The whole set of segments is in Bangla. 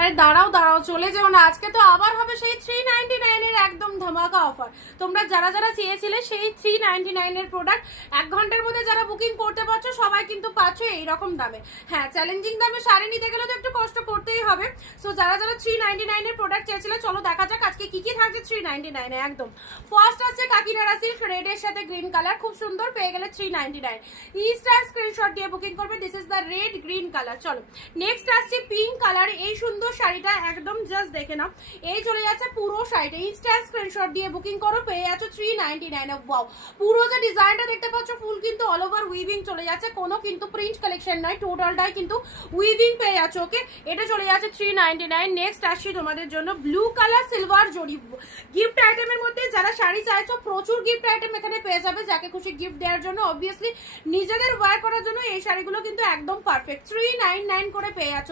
আরে দাঁড়াও দাঁড়াও, চলে যেও না। আজকে তো আবার হবে সেই থ্রি নাইনটি নাইনের একদম ধামাকা অফার তোমরা যারা যারা চেয়েছিলে সেই থ্রি নাইনটি নাইনের প্রোডাক্ট এক ঘণ্টার মধ্যে যারা বুকিং করতে পারছ, সবাই কিন্তু পাচ্ছ এইরকম দামে। হ্যাঁ চ্যালেঞ্জিং দামে শাড়ি নিতে গেলে তো একটু কষ্ট করতেই হবে। সো যারা যারা থ্রি নাইনটি নাইনের প্রোডাক্ট চেয়েছিলে, চলো দেখা যাক আজকে কি কি থাকছে থ্রি নাইনটি নাইনে একদম। ফার্স্ট আছে কাকিনারা সিল্ক রেডের সাথে গ্রিন কালার খুব সুন্দর, পেয়ে গেলে থ্রি নাইনটি নাইন ইস্টার স্ক্রিনশট দিয়ে বুকিং করবে this is the red green colour চলো। নেক্সট আসছে পিঙ্ক কালার এই সুন্দর শাড়িটা একদম জাস্ট দেখে নাও। এই চলে যাচ্ছে পুরো শাড়িটা। ইনস্টা স্ক্রিনশট দিয়ে বুকিং করো, পেয়ে যাচ্ছ থ্রি নাইনটি নাইন ওয়াও পুরো যে ডিজাইনটা দেখতে পাচ্ছ ফুল কিন্তু অল ওভার উইভিং চলে যাচ্ছে। কোনো কিন্তু প্রিন্ট কালেকশন নয় টোটালটাই কিন্তু উইভিং পেয়ে যাচ্ছে ওকে এটা চলে যাচ্ছে থ্রি নাইনটি নাইন নেক্সট আসছি তোমাদের জন্য ব্লু কালার সিলভার জড়ি গিফট আইটেমের মধ্যে যারা শাড়ি চাইছো, প্রচুর গিফট আইটেম এখানে পেয়ে যাবে, যাকে খুশি গিফট দেওয়ার জন্য। অবভিয়াসলি নিজেদের ওয়ার করার জন্য এই শাড়িগুলো কিন্তু একদম পারফেক্ট থ্রি নাইন নাইন করে পেয়ে যাচ্ছ।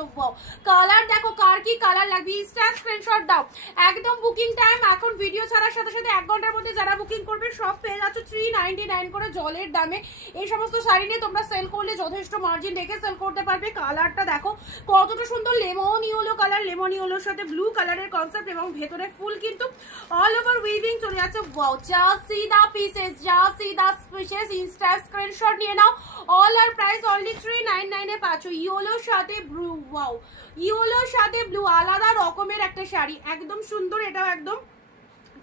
কালার দেখো কার কি কালার লাগবে? ইনস্টা স্ক্রিনশট দাও। একদম বুকিং টাইম এখন ভিডিও ছাড়ার সাথে সাথে এক ঘণ্টার মধ্যে যারা বুকিং করবে, সব পেয়ে যাচ্ছ থ্রি নাইনটি নাইন করে জলের দামে। এই সমস্ত শাড়ি নিয়ে তোমরা সেল করলে যথেষ্ট মার্জিন রেখে সেল করতে পারবে। কালারটা দেখো, কতটা সুন্দর লেমন ইয়েলো কালার লেমন ইয়েলোর সাথে ব্লু কালারের কনসেপ্ট এবং ভেতরে ফুল কিন্তু অল ওভার উইভিং চলে যাচ্ছে। ওয়াও যা সি দা পিসেস যা see the pieces Insta screenshot নিয়ে নাও। All our price only three nine নাইনে পাচ্ছ। ইয়েলোর সাথে ব্লু ওয়াও ইয়েলোর সাথে ব্লু আলাদা রকমের একটা শাড়ি। একদম সুন্দর এটাও একদম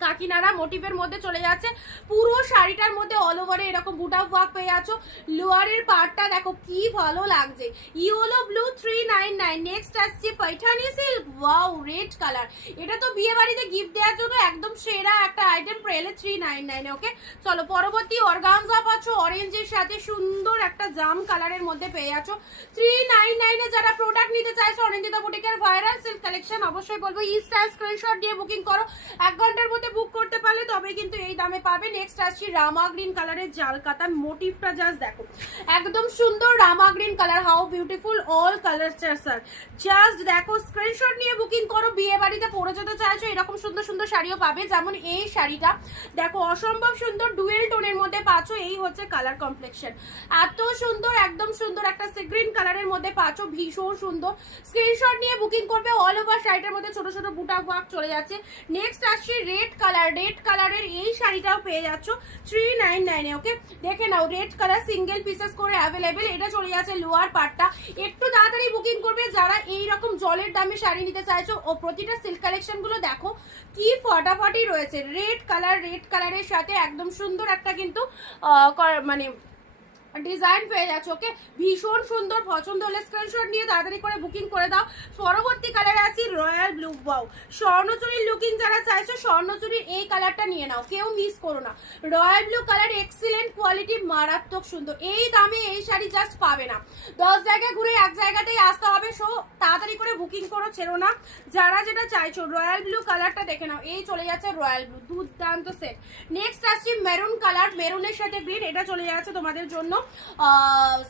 কাকিনারা মোটিভের মধ্যে চলে যাচ্ছে। পুরো শাড়িটার মধ্যে অল ওভারে এরকম বুটা ওয়ার্ক পেয়ে আছো লোয়ারের পার্টটা দেখো কি ভালো লাগছে। Yellow blue three nine nine next আসছে Paithani silk wow red colour এটা তো বিয়ে বাড়িতে গিফট দেওয়ার জন্য একদম সেরা একটা আইটেম পেলে থ্রি নাইন নাইন ওকে চলো, পরবর্তী অর্গানজা পাচ্ছ। অরেঞ্জের সাথে সুন্দর একটা জাম কালারের মধ্যে পেয়ে আছো থ্রি নাইন নাইনে যারা প্রোডাক্ট নিতে চাইছো অরেঞ্জিতা বুটিকের ভাইরাল সিল্ক কালেকশন অবশ্যই বলব ই স্টাইল স্ক্রিনশট দিয়ে বুকিং করো। এক ঘণ্টার মধ্যে বুক করতে পারলে তবে কিন্তু এই দামে পাবে। নেক্সট আসছি রামা গ্রিন কালারের জাল মোটিভটা জাস্ট দেখো। একদম সুন্দর Rama green colour how beautiful all colour sir just দেখো স্ক্রিনশট নিয়ে বুকিং করো, বিয়ে বাড়িতে পরে যেতে চাইছো, এরকম সুন্দর সুন্দর শাড়িও পাবে। যেমন এই শাড়িটা। দেখো, অসম্ভব সুন্দর ডুয়েল টোনের মধ্যে পাচ্ছ, এই হচ্ছে কালার কমপ্লেকশন এত সুন্দর, একদম সুন্দর একটা গ্রিন কালারের মধ্যে পাচ্ছ, ভীষণ সুন্দর। স্ক্রিনশট নিয়ে বুকিং করবে অল ওভার শাড়িটার মধ্যে ছোট ছোট, বুটা ওয়ার্ক চলে যাচ্ছে। নেক্সট আসছে রেড কালার রেড কালারের এই শাড়িটাও পেয়ে যাচ্ছ থ্রি নাইন নাইনে ওকে দেখে নাও রেড কালার সিঙ্গেল পিসেস করে অ্যাভেলেবেল এটা চলে যাচ্ছে লোয়ার পার্টটা একটু তাড়াতাড়ি বুকিং করবে যারা এই রকম জলের দামে শাড়ি নিতে চাইছো। ও প্রতিটা সিল্ক কালেকশনগুলো দেখো, কি ফটাফটি রয়েছে। রেড কালার রেড কালারের সাথে একদম সুন্দর একটা কিন্তু মানে ডিজাইন পেয়ে যাচ্ছে ওকে ভীষণ সুন্দর, পছন্দ হলে স্ক্রিনশট নিয়ে তাড়াতাড়ি করে বুকিং করে দাও। পরবর্তী কালারে আছি রয়্যাল ব্লু বাউ স্বর্ণচুরির লুকিং যারা চাইছো, স্বর্ণচুরির এই কালারটা নিয়ে নাও, কেউ মিস করো না। Royal blue colour excellent quality মারাত্মক সুন্দর। এই দামে এই শাড়ি জাস্ট পাবে না। দশ জায়গায় ঘুরে এক জায়গাতেই আসতে হবে সো তাড়াতাড়ি করে বুকিং করো, ছেড়ো না। যারা যেটা চাইছো রয়্যাল ব্লু কালারটা দেখে নাও, এই চলে যাচ্ছে রয়্যাল ব্লু দুর্দান্ত সেট নেক্সট আসছি মেরুন কালার মেরুনের সাথে গ্রিন এটা চলে যাচ্ছে তোমাদের জন্য।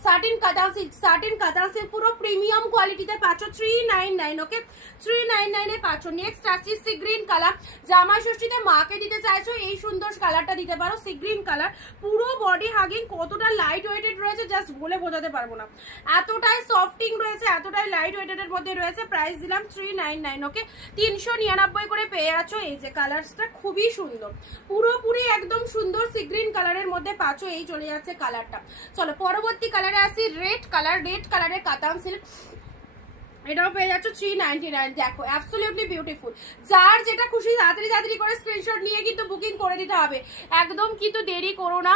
সার্টিন সিল্ক সার্টিন সিল্ক পুরো প্রিমিয়াম কোয়ালিটিতে পাচ্ছ three nine nine okay three nine নাইনে পাচ্ছ। নেক্সট আসছি সি গ্রিন কালার। জামাই ষষ্ঠীতে মাকে দিতে চাইছো, এই সুন্দর কালারটা দিতে পারো, সি গ্রিন কালার। পুরো বডি হাগিং কতটা লাইট ওয়েটেড রয়েছে জাস্ট বলে বোঝাতে পারব না। এতটাই সফটিং রয়েছে, এতটাই লাইট ওয়েটেডের মধ্যে রয়েছে প্রাইস দিলাম থ্রি নাইন নাইন ওকে তিনশো নিরানব্বই করে পেয়ে আছো, এই যে কালারসটা খুবই সুন্দর। পুরোপুরি একদম সুন্দর সি গ্রিন কালারের মধ্যে পাচ্ছ, এই চলে যাচ্ছে কালারটা। চলো পরবর্তী কালারে আসি রেড কালার রেড কালারের কাতান সিল্ক এটাও পেয়ে যাচ্ছ থ্রি নাইনটি নাইন দেখো অ্যাবসলিউটলি বিউটিফুল যার যেটা খুশি, তাড়াতাড়ি তাড়াতাড়ি করে স্ক্রিনশট নিয়ে কিন্তু বুকিং করে দিতে হবে। একদম কিন্তু দেরি করো না।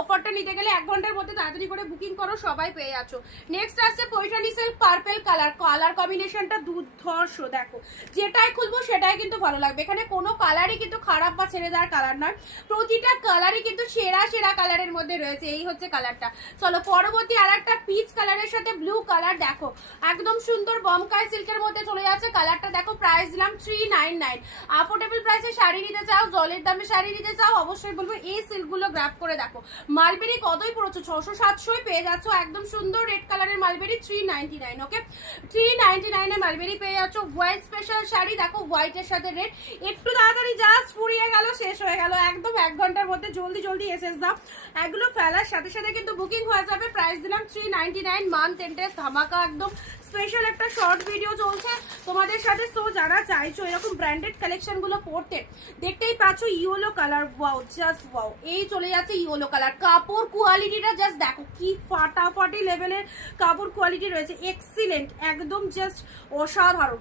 অফারটা নিতে গেলে এক ঘণ্টার মধ্যে তাড়াতাড়ি করে বুকিং করো, সবাই পেয়ে যাচ্ছ। নেক্সট আসছে Paithani sale purple colour colour কম্বিনেশনটা দুর্ধর্ষ, দেখো। যেটাই খুলবো, সেটাই কিন্তু ভালো লাগবে। এখানে কোনো কালারই কিন্তু খারাপ বা ছেড়ে দেওয়ার কালার নয়। প্রতিটা কালারই কিন্তু সেরা সেরা কালারের মধ্যে রয়েছে। এই হচ্ছে কালারটা চলো, পরবর্তী আর একটা পিচ কালারের সাথে ব্লু কালার দেখো। একদম সুন্দর বমকাই সিল্কের মধ্যে চলে যাচ্ছে। কালারটা দেখো প্রাইস দিলাম থ্রি নাইন নাইন আফোর্ডেবল প্রাইসে শাড়ি নিতে চাও, জলের দামে শাড়ি নিতে চাও, অবশ্যই বলব এই সিল্কগুলো গ্রাফ করে দেখো। মালবেরি কতই পড়েছো? ছশো সাতশোই পেয়ে যাচ্ছ, একদম সুন্দর রেড কালারের mulberry three ninety nine okay three ninety নাইনে মালবেরি পেয়ে যাচ্ছ হোয়াইট স্পেশাল শাড়ি, দেখো হোয়াইটের সাথে রেড একটু তাড়াতাড়ি জাস্ট ফুরিয়ে গেল, শেষ হয়ে গেল, একদম এক ঘণ্টার মধ্যে জলদি জলদি এসেস দাও এগুলো ফেলার সাথে সাথে কিন্তু বুকিং হয়ে যাবে প্রাইস দিলাম three ninety nine month ends ধামাকা একদম স্পেশাল একটা শর্ট ভিডিও চলছে। তোমাদের সাথে সো যারা চাইছো এরকম ব্র্যান্ডেড কালেকশনগুলো পড়তে দেখতেই পাচ্ছ yellow colour wow just wow এই চলে যাচ্ছে ইয়েলো কালার কাপড় কোয়ালিটিটা জাস্ট দেখো কি ফাটাফাটি লেভেলের কাপড় কোয়ালিটি রয়েছে। এক্সিলেন্ট একদম জাস্ট অসাধারণ।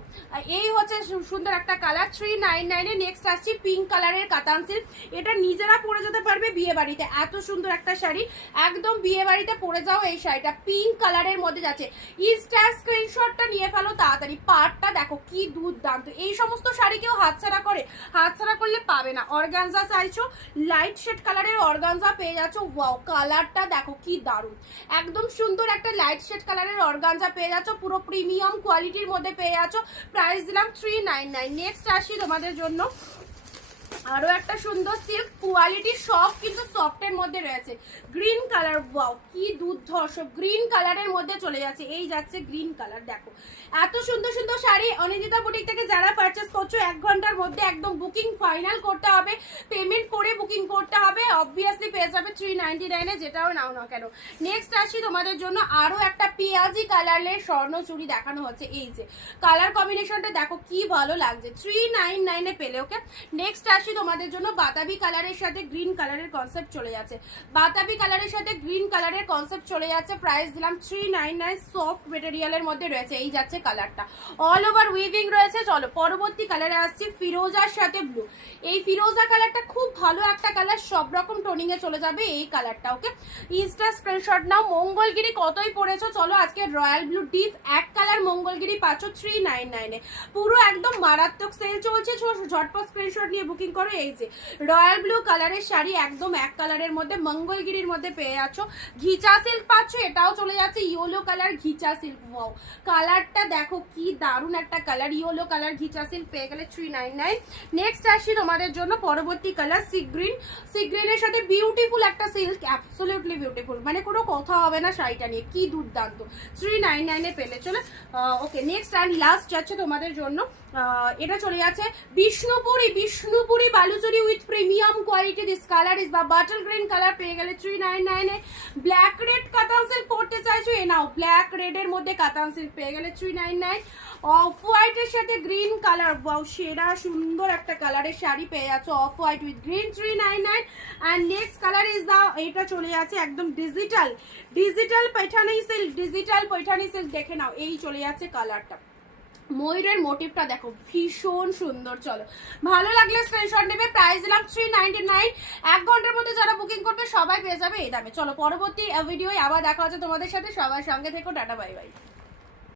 এই হচ্ছে সুন্দর একটা কালার থ্রি নাইন নাইনে নেক্সট আসছি পিঙ্ক কালারের কাতান সিল্ক এটা নিজেরা পরে যেতে পারবে বিয়ে বাড়িতে। এত সুন্দর একটা শাড়ি। একদম বিয়ে বাড়িতে পরে যাও এই শাড়িটা। পিঙ্ক কালারের মধ্যে যাচ্ছে। ইনস্টার স্ক্রিনশটটা নিয়ে তাড়াতাড়ি পাটটা দেখো, কি দুর্দান্ত। এই সমস্ত শাড়ি কেউ হাতছাড়া করে, হাতছাড়া করলে পাবে না। অর্গানজা চাইছো লাইট শেড কালারের অর্গানজা পেয়ে যাচ্ছ ওয়াও কালারটা দেখো কি দারুণ। একদম সুন্দর একটা লাইট শেড কালারের অর্গানজা পেয়ে যাচ্ছ, পুরো প্রিমিয়াম কোয়ালিটির মধ্যে পেয়ে যাচ্ছ। প্রাইস দিলাম থ্রি নাইন নাইন নেক্সট আসি তোমাদের জন্য। আরও একটা সুন্দর সিল্ক কোয়ালিটি সব কিন্তু সফটের মধ্যে রয়েছে। গ্রিন কালার ওয়াও কি দুর্ধর্ষ গ্রিন কালারের মধ্যে চলে যাচ্ছে। এই যাচ্ছে গ্রিন কালার দেখো। এত সুন্দর সুন্দর শাড়ি অনিন্দিতা বুটিক থেকে যারা পারচেস করছ, এক ঘণ্টার মধ্যে একদম বুকিং ফাইনাল করতে হবে। পেমেন্ট করে বুকিং করতে হবে। অবভিয়াসলি পেয়ে যাবে থ্রি নাইনটি নাইনে যেটাও নাও না কেন। নেক্সট আসি তোমাদের জন্য আরও একটা পেঁয়াজি কালারের স্বর্ণ চুড়ি দেখানো হচ্ছে। এই যে কালার কম্বিনেশনটা দেখো, কি ভালো লাগছে। থ্রি নাইন নাইনে পেলে ওকে নেক্সট আসি, তোমাদের জন্য বাতাবি কালারের সাথে গ্রিন কালারের কনসেপ্ট চলে যাচ্ছে। বাতাবি কালারের সাথে গ্রিন কালারের কনসেপ্ট চলে যাচ্ছে। প্রাইস দিলাম থ্রি নাইন নাইন সফট মেটেরিয়ালের মধ্যে রয়েছে এই যাচ্ছে কালারটা অল ওভার উইভিং রয়েছে, চলো পরবর্তী কালারে আসছি, ফিরোজার সাথে ব্লু এই ফিরোজা কালারটা খুব ভালো একটা কালার সব রকম টোনিং এ চলে যাবে এই কালারটা ওকে ইনস্টা স্ক্রিনশট নাও। মঙ্গলগিরি কতই পড়েছো? চলো আজকে রয়্যাল ব্লু ডিপ এক কালার পাচ্ছ থ্রি নাইন নাইনে। পুরো একদম মারাত্মক সেল চলছে। ঝটপট স্ক্রিনশট নিয়ে বুকিং করো। এই যে রয়্যাল ব্লু কালারের শাড়ি একদম এক কালারের মধ্যে, মঙ্গলগিরির মধ্যে পেয়ে যাচ্ছ। ঘিচা সিল্ক পাচ্ছ, এটাও চলে যাচ্ছে। ইয়েলো কালার ঘিচা সিল্ক ওয়াও কালারটা দেখো কি দারুণ একটা কালার ইয়েলো কালার ঘিচা সিল্ক পেয়ে গেলে থ্রি নাইন নাইন নেক্সট আসি তোমাদের জন্য পরবর্তী কালার সি গ্রিন সি গ্রিনের সাথে বিউটিফুল একটা সিল্ক অ্যাবসলিউটলি বিউটিফুল মানে কোনো কথা হবে না শাড়িটা নিয়ে। কি দুর্দান্ত। থ্রি নাইন নাইনে পেলে চলে। ওকে নেক্সট অ্যান্ড লাস্ট যাচ্ছে তোমাদের জন্য। এটা চলে যাচ্ছে Bishnupuri Bishnupuri Baluchari with premium quality this colour is বা বাটল গ্রিন কালার পেয়ে গেলে থ্রি নাইন নাইনে ব্ল্যাক রেড কাতান সিল্ক পড়তে চাইছো? এ নাও ব্ল্যাক রেডের মধ্যে কাতান সিল্ক পেয়ে গেলে থ্রি নাইন নাইন অফ হোয়াইটের সাথে গ্রিন কালার বাউ সেরা সুন্দর একটা কালারের শাড়ি পেয়ে যাচ্ছ off white with green three nine nine and next colour is the এটা চলে যাচ্ছে একদম digital digital Paithani silk digital Paithani silk দেখে নাও, এই চলে যাচ্ছে কালারটা ময়ূরের মোটিভটা দেখো, ভীষণ সুন্দর, চলো। ভালো লাগলে স্ক্রিনশট নেবে প্রাইস দিলাম থ্রি নাইনটি নাইন এক ঘণ্টার মধ্যে যারা বুকিং করবে, সবাই পেয়ে যাবে এই দামে। চলো, পরবর্তী ভিডিও আবার দেখা হচ্ছে তোমাদের সাথে। সবার সঙ্গে থেকো, টাটা বাই বাই